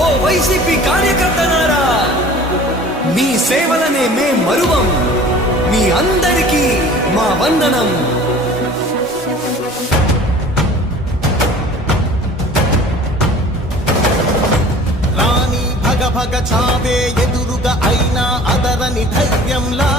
ఓ YCP కార్యకర్తలారా, మీ సేవలనే మే మరువం. మీ అందరికీ మా వందనం. రాణి భగ భగ చావే ఎదురుగా అయినా అదరని ధైర్యంలా